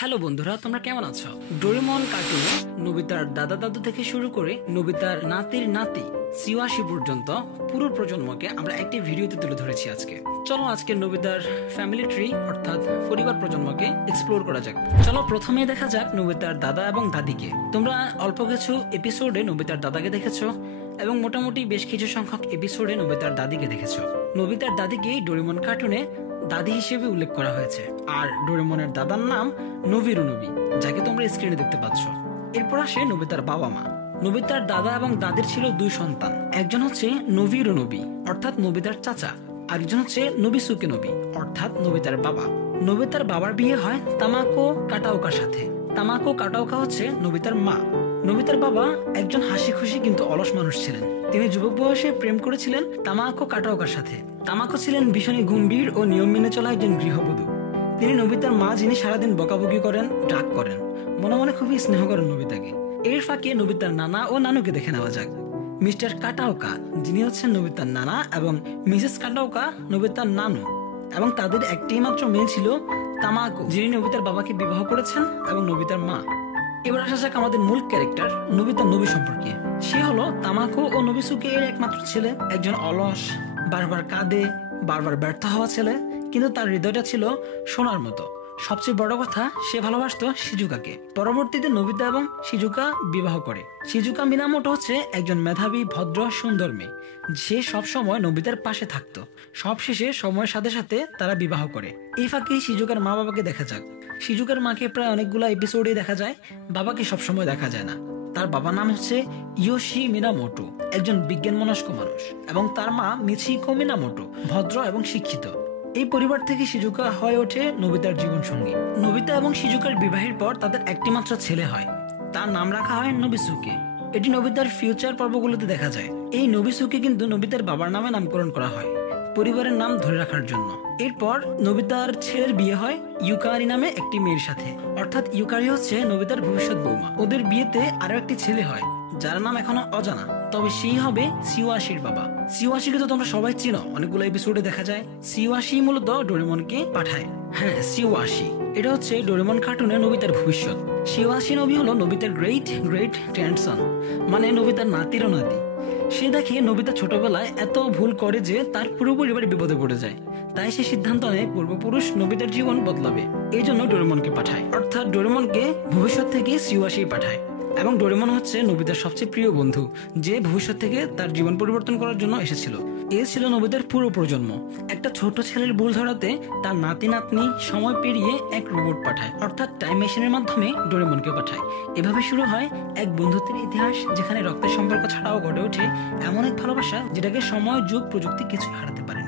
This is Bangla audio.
হ্যালো বন্ধুরা, তোমরা কেমন আছো? ডোরেমন কার্টুনে নোবিতার দাদা দাদু থেকে শুরু করে নোবিতার নাতির নাতি সিওয়াশি পর্যন্ত পুরো প্রজন্মকে আমরা একটি ভিডিওতে তুলে ধরেছি। আজকে চলো আজকে নোবিতার ফ্যামিলি ট্রি অর্থাৎ পরিবার প্রজন্মকে এক্সপ্লোর করা যাক। চলো প্রথমে দেখা যাক নোবিতার দাদা এবং দাদিকে। তোমরা অল্প কিছু এপিসোডে নোবিতার দাদাকে দেখেছো এবং মোটামুটি বেশ কিছু সংখ্যক এপিসোডে নোবিতার দাদিকে দেখেছো। নোবিতার দাদিকে ডোরেমন কার্টুনে দাদি হিসেবে উল্লেখ করা হয়েছে, আর ডোরেমনের দাদার নাম নোবিরু নোবি, যাকে তোমরা স্ক্রিনে দেখতে পাচ্ছ। এরপর আসে নোবিতার বাবা মা। নোবিতার দাদা এবং দাদির ছিল দুই সন্তান, একজন হচ্ছে নোবিরু নোবি অর্থাৎ নোবিতার চাচা, আরেকজন হচ্ছে নোবিসুকে নোবি অর্থাৎ নোবিতার বাবা। নোবিতার বাবার বিয়ে হয় তামাকো কাটাওকার সাথে। তামাকো কাটাওকা হচ্ছে নোবিতার মা। নোবিতার বাবা একজন হাসি খুশি কিন্তু অলস মানুষ ছিলেন। তিনি যুবক বয়সে প্রেম করেছিলেন তামাকো কাটাওকার সাথে। তামাকো ছিলেন ভীষণই গম্ভীর ও নিয়ম মেনে চলা একজন গৃহবধূ। তিনি নোবিতার মা, যিনি সারাদিন বকাবকি করেন, ডাক করেন, মনে মনে খুবই স্নেহ করেন নোবিতাকে। এর ফাঁকে নোবিতার নানা ও নানুকে দেখে নেওয়া যাক। মিস্টার কাটাওকা, যিনি হচ্ছেন নোবিতার নানা, এবং মিসেস কাটাওকা নোবিতার নানু, এবং তাদের একটি মাত্র মেয়ে ছিল তামাকো, যিনি নোবিতার বাবাকে বিবাহ করেছেন এবং নোবিতার মা। এবার আসা যাক আমাদের মূল ক্যারেক্টার নোবিতা নোবি সম্পর্কে। সে হলো তামাকো ও নোবিসুকে এর একমাত্র ছেলে, একজন অলস, বারবার কাঁদে, বারবার ব্যর্থ হওয়া ছেলে, কিন্তু তার হৃদয়টা ছিল সোনার মতো। সবচেয়ে বড় কথা, সে ভালোবাসতো শিজুকাকে। পরবর্তীতে নোবিতা এবং শিজুকা বিবাহ করে। শিজুকা মিনামোটো হচ্ছে একজন মেধাবী, ভদ্র, সুন্দর মেয়ে। সে সবসময় নোবিতার পাশে থাকতো। সবশেষে সময়ের সাথে সাথে তারা বিবাহ করে। এই ফাঁকে শিজুকার মা বাবাকে দেখা যাক। শিজুকার মাকে প্রায় অনেকগুলো এপিসোডে দেখা যায়, বাবাকে সবসময় দেখা যায় না। তার বাবার নাম হচ্ছে ইয়োশি মিনামোটো, একজন বিজ্ঞান মনস্ক মানুষ, এবং তার মা মিচিকো মিনামোটো, ভদ্র এবং শিক্ষিত। এই পরিবার থেকে শিজুকা হয়ে ওঠে নোবিতার জীবন সঙ্গী। নোবিতা এবং শিজুকার বিবাহের পর তাদের একটি মাত্র ছেলে হয়। তার নাম রাখা হয় নোবিসুকে। এটি নোবিতার ফিউচার পর্বগুলোতে দেখা যায়। এই নোবিসুকে কিন্তু নোবিতার বাবার নামে নামকরণ করা হয়, পরিবারের নাম ধরে রাখার জন্য। এরপর নোবিতার ছেলের বিয়ে হয় ইউকারি নামে একটি মেয়ের সাথে, অর্থাৎ ইউকারি হচ্ছে নোবিতার ভবিষ্যৎ বৌমা। ওদের বিয়েতে আরো একটি ছেলে হয়, যার নাম এখনো অজানা, তবে সেই হবে সিওয়াশির বাবা। সিওয়াশিকে তো তোমরা সবাই চিনো, অনেকগুলো এপিসোডে দেখা যায়। সিওয়াশি মূলত ডোরেমনকে পাঠায়। হ্যাঁ, সিওয়াশি, এটা হচ্ছে ডোরেমন কার্টুনে নোবিতার ভবিষ্যৎ। সিওয়াশি নোবি হলো নোবিতার গ্রেট গ্রেট গ্র্যান্ডসন, মানে নোবিতার নাতিরও নাতি। সে দেখে নোবিতা ছোটবেলায় এত ভুল করে যে তার পুরো পরিবার বিপদে পড়ে যায়। তাই সে সিদ্ধান্ত নেয় পূর্বপুরুষ নোবিতার জীবন বদলাবে। এই জন্য ডোরেমনকে পাঠায়, অর্থাৎ ডোরেমনকে ভবিষ্যৎ থেকে সিওয়াশি পাঠায়। এবং ডোরেমন হচ্ছে নোবিতার সবচেয়ে প্রিয় বন্ধু, যে ভবিষ্যৎ থেকে তার জীবন পরিবর্তন করার জন্য এসেছিল। এ ছিল নোবিতার পুরো প্রজন্ম। একটা ছোট ছেলের ভুল ধরাতে তার নাতি নাতনি সময় পেরিয়ে এক রোবট পাঠায়, অর্থাৎ টাইম মেশিনের মাধ্যমে ডোরেমনকে পাঠায়। এভাবে শুরু হয় এক বন্ধুত্বের ইতিহাস, যেখানে রক্তের সম্পর্ক ছাড়াও গড়ে ওঠে এমন এক ভালোবাসা যেটাকে সময়, যুগ, প্রযুক্তি কিছু হারাতে পারেনি।